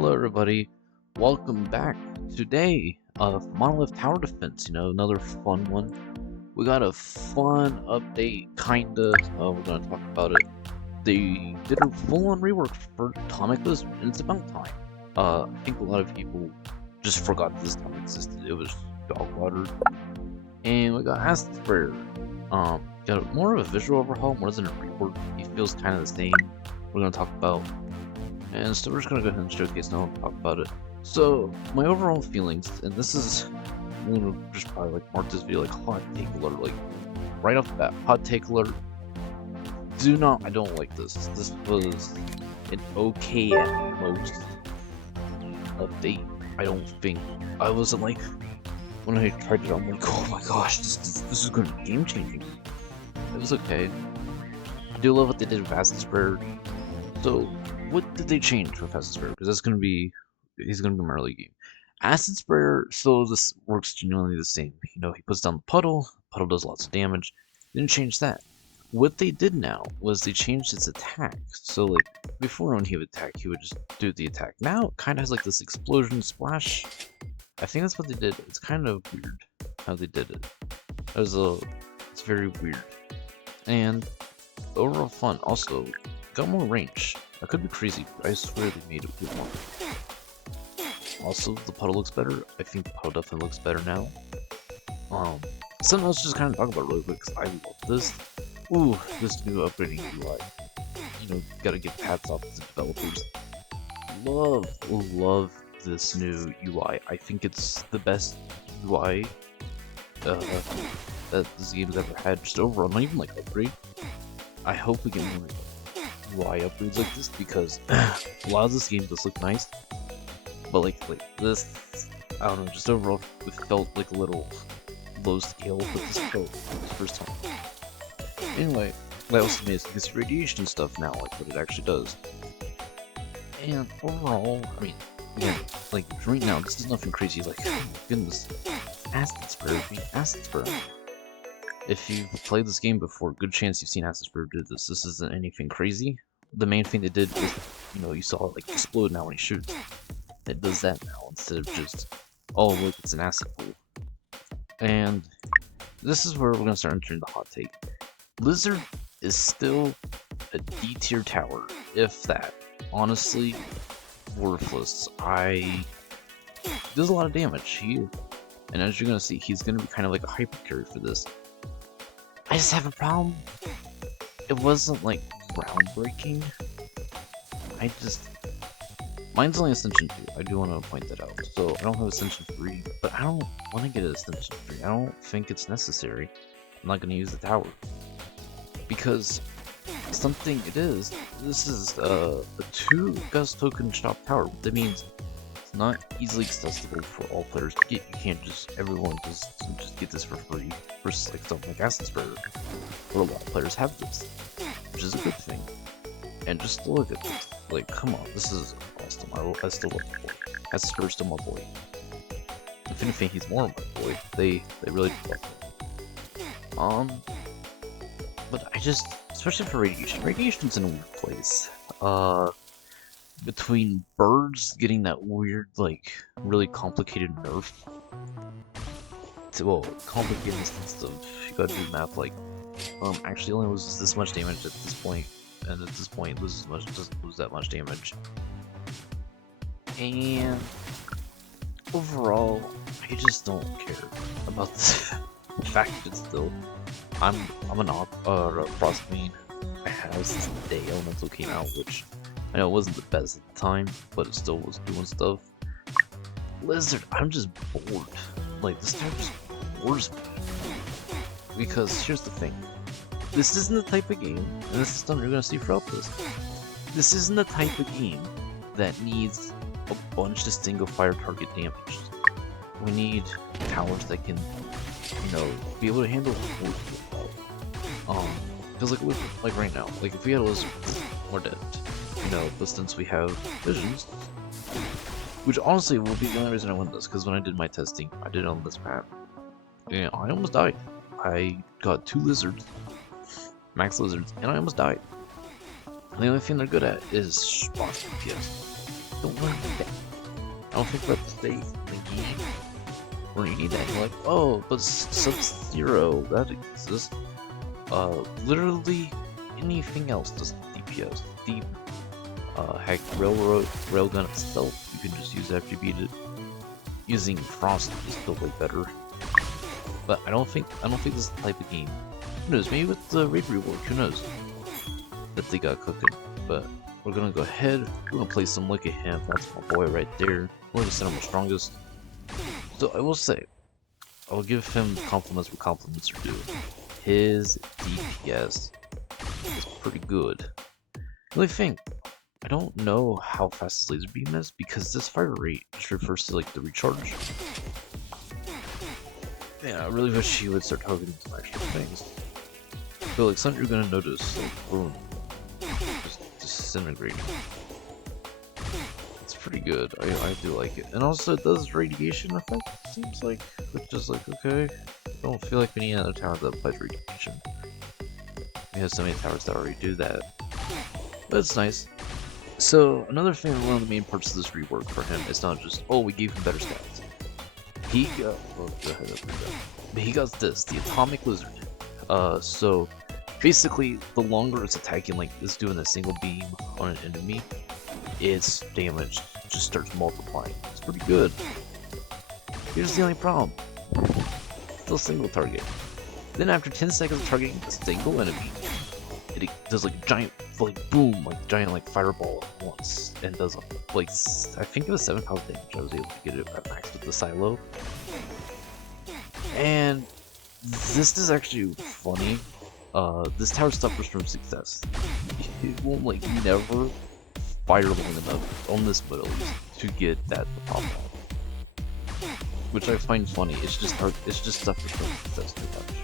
Hello everybody, welcome back. Today, Monolith Tower Defense, another fun one. We got a fun update, kinda, we're gonna talk about it. They did a full-on rework for Atomic Lizard, and it's about time. I think a lot of people just forgot this town existed. It was dog water. And we got Acid Sprayer. Got more of a visual overhaul, more than a rework. He feels kind of the same. We're gonna talk about. And so we're just gonna go ahead and showcase now and talk about it. So, my overall feelings, and this is, I'm gonna just probably mark this video like hot take alert, right off the bat, hot take alert. I don't like this. This was an okay at most update. I don't think, I wasn't when I tried it, I'm like, oh my gosh, this is gonna be game changing. It was okay. I do love what they did with Acid Sprayer. So, what did they change with Acid Sprayer? Because he's gonna be my early game. Acid Sprayer, so this works genuinely the same. He puts down the puddle does lots of damage. Didn't change that. What they did now was they changed its attack. So before when he would attack, he would just do the attack. Now it kinda has this explosion splash. I think that's what they did. It's kind of weird how they did it. It's very weird. And overall fun. Also, got more range. I could be crazy, but I swear they made it a bit more. Also, the puddle looks better. I think the puddle definitely looks better now. Something else just kind of talk about really quick, because I love this. Ooh, this new upgrading UI. Gotta give hats off to the developers. Love this new UI. I think it's the best UI that this game's ever had, just overall, not even upgrade. I hope we get more UI upgrades like this, because a lot of this game does look nice, but this, I don't know, just overall it felt a little low scale, but this felt the first time. Anyway, that was amazing. It's radiation stuff now, what it actually does. And overall, I mean, again, right now, this is nothing crazy. Oh my goodness, Acid Sprayer. If you've played this game before, good chance you've seen Acid Sprayer do this. This isn't anything crazy. The main thing they did is, you saw it explode now when he shoots. It does that now instead of just, oh look, it's an acid pool. And this is where we're gonna start entering the hot take. Lizard is still a D tier tower, if that. Honestly, worthless. Does a lot of damage. And as you're gonna see, he's gonna be kind of like a hyper carry for this. I just have a problem. It wasn't groundbreaking. Mine's only Ascension 2. I do want to point that out. So I don't have Ascension 3, but I don't want to get an Ascension 3. I don't think it's necessary. I'm not going to use the tower. Because this is a 2 Gust token shop tower. That means it's not easily accessible for all players to get. You can't everyone just get this for free. Versus something like Acid Sprayer, where a lot of players have this, which is a good thing. And just look at this. Come on, this is awesome. I still love my boy. Acid Sprayer's still my boy. If anything, he's more my boy. They really do love him. But especially for Radiation's in a weird place. Between birds getting that weird, really complicated nerf. Well, complicated in the sense of you gotta do math actually only loses this much damage at this point, and at this point doesn't lose that much damage. And overall, I just don't care about the fact that it's still. I'm an Frost main. I have since the day Elemental came out, which I know it wasn't the best at the time, but it still was doing stuff. Lizard, I'm just bored. This type just bores me. Because here's the thing. This isn't the type of game, and this is something you're gonna see throughout this. This isn't the type of game that needs a bunch of single fire target damage. We need towers that can, be able to handle because right now, if we had a lizard, we're dead. But since we have visions, which honestly will be the only reason I win this, because when I did my testing, I did it on this map, and I almost died. I got 2 lizards, max lizards, and I almost died. And the only thing they're good at is spot DPS. don't really need that. I don't think that's the game where you need that. You're like, oh, but Sub-Zero, that exists. Literally anything else does DPS. Heck, Railgun itself, you can just use it after you beat it. Using Frost is still way better. But I don't think this is the type of game. Who knows, maybe with the Rework, who knows? That they got cooking. But we're gonna go ahead, we're gonna play some Look at Him, that's my boy right there. We're gonna send him the strongest. So I will say, I will give him compliments where compliments are due. His DPS is pretty good. The only thing, I don't know how fast his laser beam is because this fire rate just refers to like the recharge. Yeah, I really wish he would start targeting some extra things. So like something you're gonna notice, like boom, just disintegrating. It's pretty good. I do like it, and also it does radiation effect. Seems like, which is like okay. I don't feel like we need another tower that applies radiation. We have so many towers that already do that, but it's nice. So another thing, one of the main parts of this rework for him is not just, oh, we gave him better stats. He got, oh, go ahead, but he got this, the Atomic Lizard. So basically, the longer it's attacking, like it's doing a single beam on an enemy, its damage just starts multiplying. It's pretty good. Here's the only problem: still single target. Then after 10 seconds of targeting a single enemy, it does like a giant, like boom, like giant like fireball at once, and does like I think it was 7,000 damage. I was able to get it at max with the silo, and this is actually funny. This tower suffers from success. It will like never fire long enough on this mode at least to get that to pop off, which I find funny. It's just hard. It's just suffers from success too much.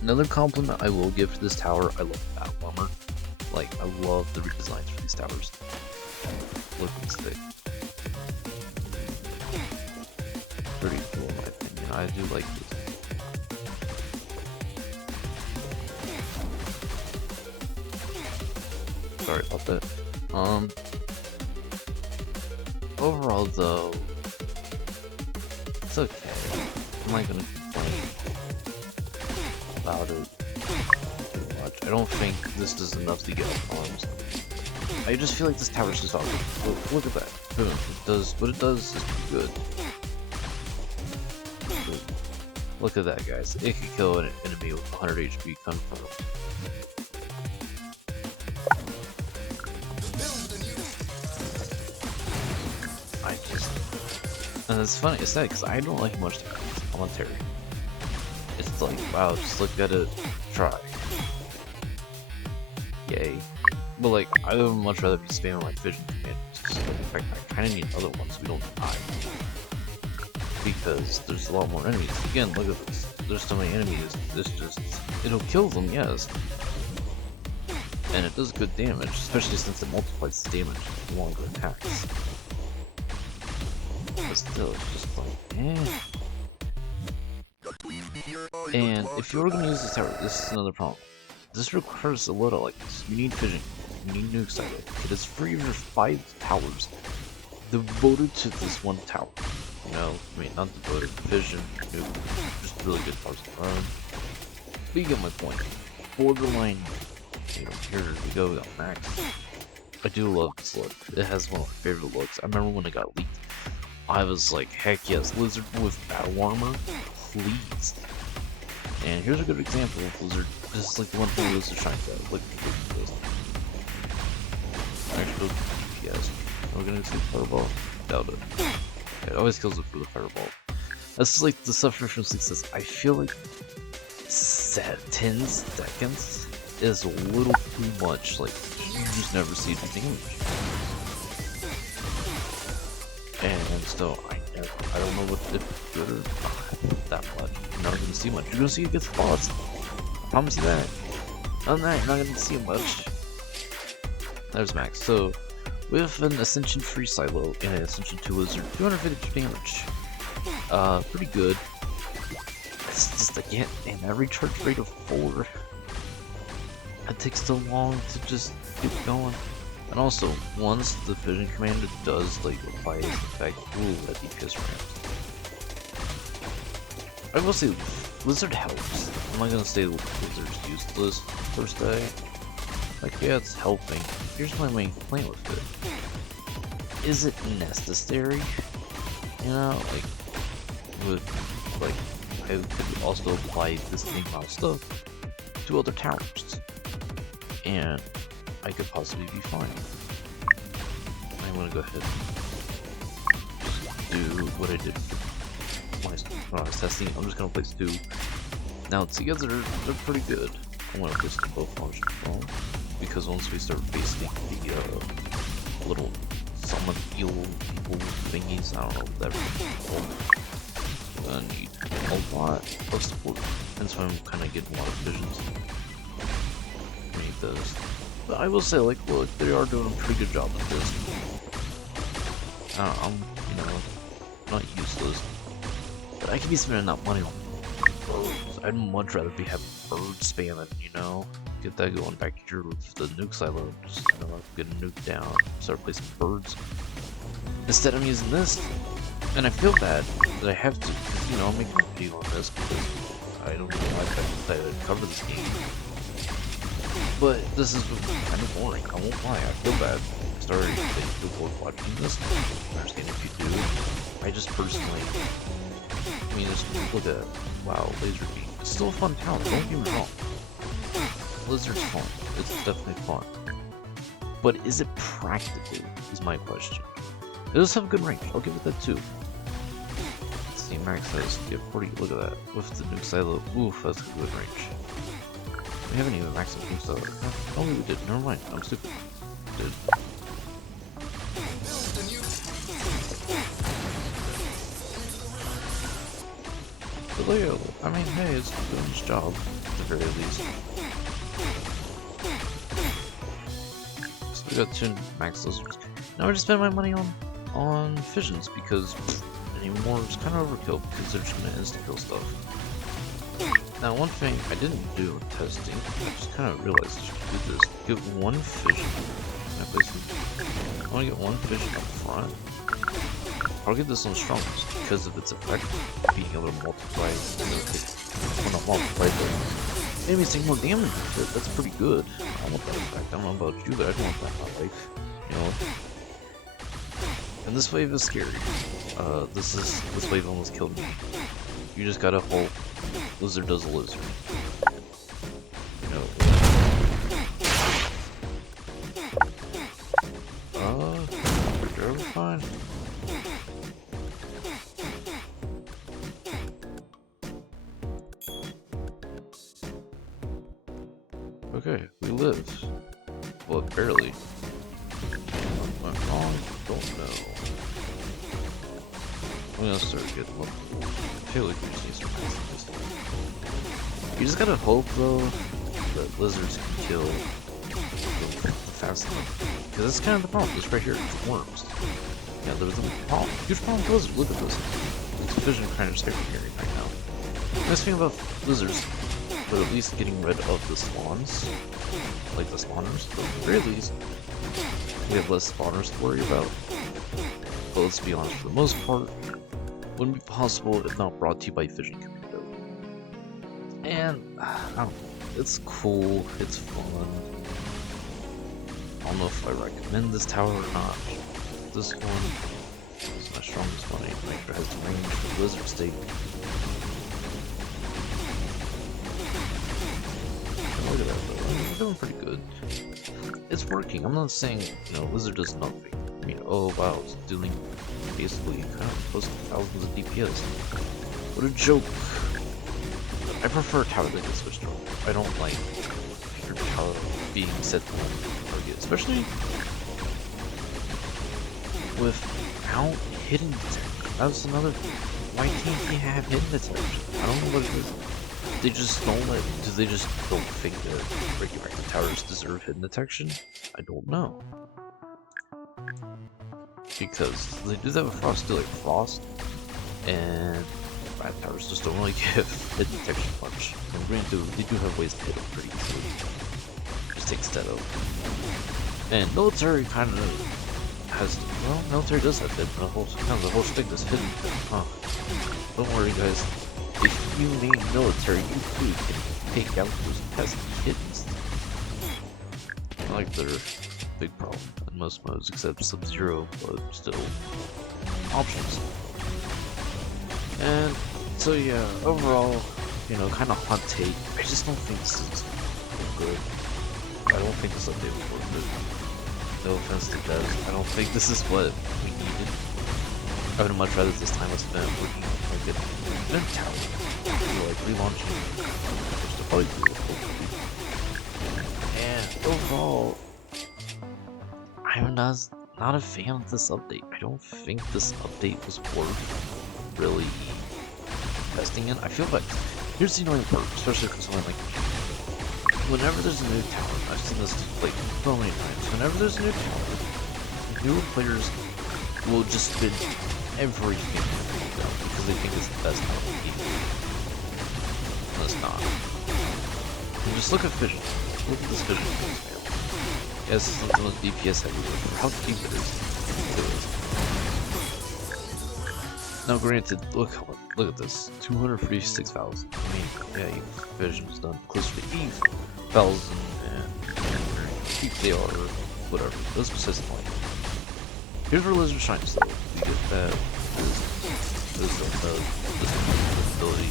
Another compliment I will give to this tower, I love the battle armor. Like, I love the redesigns for these towers. Look at this thing. Pretty cool in my opinion. I do like this. Sorry about that. Overall though, it's okay. I'm not gonna complain about it too much. I don't think this does enough to get up arms. I just feel like this tower's just awkward. Look at that. Boom. It does what it does is pretty good. Boom. Look at that, guys. It can kill an enemy with 100 HP confirmed. And it's funny, it's sad because I don't like much commentary. It's like, wow, just look at it, try. Yay. But like, I would much rather be spamming like vision commands. Just like, in fact, I kinda need other ones so we don't die. Because there's a lot more enemies. Again, look at this. There's so many enemies, this just, it'll kill them, yes. And it does good damage, especially since it multiplies the damage with longer attacks. But still, it's just like, eh. And if you're gonna use this tower, this is another problem. This requires a lot of like this. You need vision, you need nuke silo. It is 3 of your 5 towers devoted to this one tower. You know, I mean, not devoted, vision, nuke, just really good towers to run. But you get my point. Borderline, you know, here we go, we got max. I do love this look. It has one of my favorite looks. I remember when it got leaked. I was like, heck yes, Lizard with battle armor, please. And here's a good example of Lizard. This is like the one thing Lizard shines at. Look at this. Actual DPS. We're gonna see fireball. Doubt it. It always kills it for the fireball. That's like the suffering from success. I feel like 10 seconds is a little too much. Like, you just never see the damage. And so I don't know what if good or not that much. You're not gonna see much. You're gonna see it gets spots. I promise you that. Other than that, you're not gonna see much. There's max. So with an Ascension 3 silo and an Ascension 2 Lizard, 250 damage. Pretty good. It's just again, and that recharge rate of 4. It takes so long to just get going. And also, once the fission commander does like apply its effect, ooh, that DPS ramps. I will say, Lizard helps. I'm not gonna say Lizard's useless per se. Like, yeah, it's helping. Here's my main complaint with it. Is it necessary? You know, like, I could also apply this same amount of stuff to other towers, and I could possibly be fine. I'm gonna go ahead and do what I did when I was testing. I'm just gonna place 2. Now together, they're pretty good. I'm gonna place them both on strong, because once we start facing the little summon eel people thingies, I don't know, whatever, we're gonna need a lot of support. And so I'm kind of getting a lot of visions. I need those. But I will say, like, look, they are doing a pretty good job with this. I'm, you know, not useless. But I could be spending that money on birds. I'd much rather be having bird spamming, you know? Get that going back here with the nuke silo. Just, you know, get a nuke down, start placing birds. Instead, I'm using this. And I feel bad that I have to, because, you know, I'm making a video on this because I don't really like that I decided to cover this game. But this is kind of boring, I won't lie, I feel bad. Sorry that people are watching this, I understand if you do. I just personally, I mean, just look at, wow, Laser Beam. It's still a fun town, don't get me wrong. Blizzard's fun, it's definitely fun. But is it practical, is my question. It does have a good range, I'll give it that too. Let's see, max has, yeah, 40, look at that. With the nuke silo, oof, that's a good range. We haven't even maxed out nuke silo. Oh, we did, never mind, I'm stupid. Did. But Leo, I mean, hey, it's doing its job, at the very least. So we got 2 max lizards. Now I just spend my money on fissions because anymore it's kind of overkill because they're just gonna insta-kill stuff. Now one thing I didn't do in testing, I just kind of realized I should do this. Get 1 fission. Can I place it? I want to get 1 fission up front. I'll get this on strongest because of its effect being able to multiply. Well, not multiply, but maybe take more damage with it. That's pretty good. I want that effect. I don't know about you, but I don't want that in my life. You know. And this wave is scary. This wave almost killed me. You just gotta hope Lizard does a lizard. You know. You're fine. Okay, we live. Well, barely. What went wrong? Don't know. I'm gonna start getting one. I feel like we just need some You just gotta hope, though, that lizards can kill fast enough. Because that's kind of the problem. This right here is worms. Yeah, there's a problem. Huge problem with lizards. Look at this. This vision kind of scared me right now. The nice thing about lizards, but at least getting rid of the spawns, like the spawners, but at the very least, we have less spawners to worry about. But let's be honest, for the most part, wouldn't be possible if not brought to you by Fission Commando. And, I don't know, it's cool, it's fun. I don't know if I recommend this tower or not. This one is my strongest one. Make sure it has the range for the lizard state. Look at that though, I mean, we're doing pretty good. It's working, I'm not saying, you know, lizard does nothing. I mean, oh wow, it's doing basically kind of close to thousands of DPS. What a joke. I prefer tower that gets switched over. I don't like your tower being set to target, especially without hidden detection. That's another thing. Why can't you have hidden detection? I don't know what it is. They just don't do they just don't think that breaking back the towers deserve hidden detection? I don't know. Because they do that with Frost, like Frost, and bad towers just don't really give hidden detection much. And granted, they do have ways to hit them pretty easily. Just take instead of. And military kind of has, well, military does have hidden. The whole stick is hidden. Huh. Don't worry, guys. If you name military, you too can take out those pesky kittens. Like they're a big problem in most modes, except Sub-Zero, but still options. And so yeah, overall, you know, kind of hot take. I just don't think this is good. I don't think this update was worth it. No offense to devs, I don't think this is what we needed. I would much rather this time was spent working on like an event tower, or like relaunching the fight. And overall, I'm not a fan of this update. I don't think this update was worth really investing in. I feel like here's the annoying part, especially for someone like me. Whenever there's a new tower, I've seen this like so many times. Whenever there's a new tower, newer players will just spin everything because they think it's the best tower in the game. No, it's not. And just look at Fission. Look at this Fission. Yes, it's the most DPS heavy, but how deep it is. Now, granted, look at this, 246,000. I mean, yeah, Vision's done closer to 8,000, and they are whatever. Those besides the point. Here's where Lizard shines, though. You get that this ability,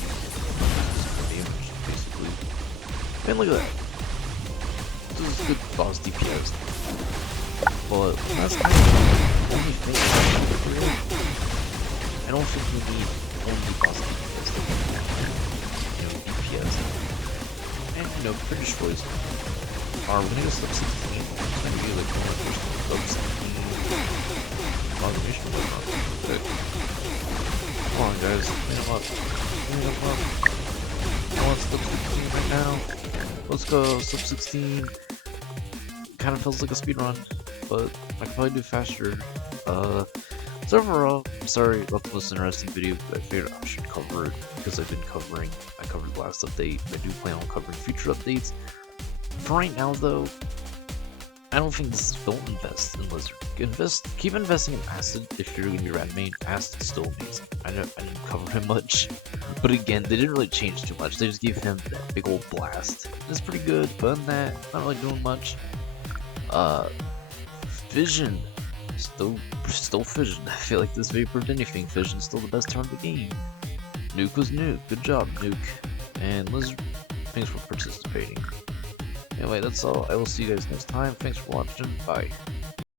damage, basically. And look at that. This is good boss DPS. But that's kind of the only thing I don't think we need only boss DPS. You know, DPS. And, you know, British boys are when you go sub 16, it's gonna be like one of the first sub 16 automation okay. Come on, guys, clean them up. Clean them up. I want sub 16 right now. Let's go, sub 16. Kind of feels like a speed run, but I can probably do faster. So overall, I'm sorry about the most interesting video, but I figured I should cover it because I covered the last update. I do plan on covering future updates. For right now, though, I don't think this is, don't invest in Lizard. Keep investing in Acid if you're gonna be Rad main. Acid is still amazing. I didn't cover him much, but again, they didn't really change too much. They just gave him that big old blast. It's pretty good, but other than that, not really doing much. Vision. Still Fission. I feel like this video proved anything. Fission's still the best tower in the game. Nuke was Nuke. Good job, Nuke. And Lizard, thanks for participating. Anyway, that's all. I will see you guys next time. Thanks for watching. Bye.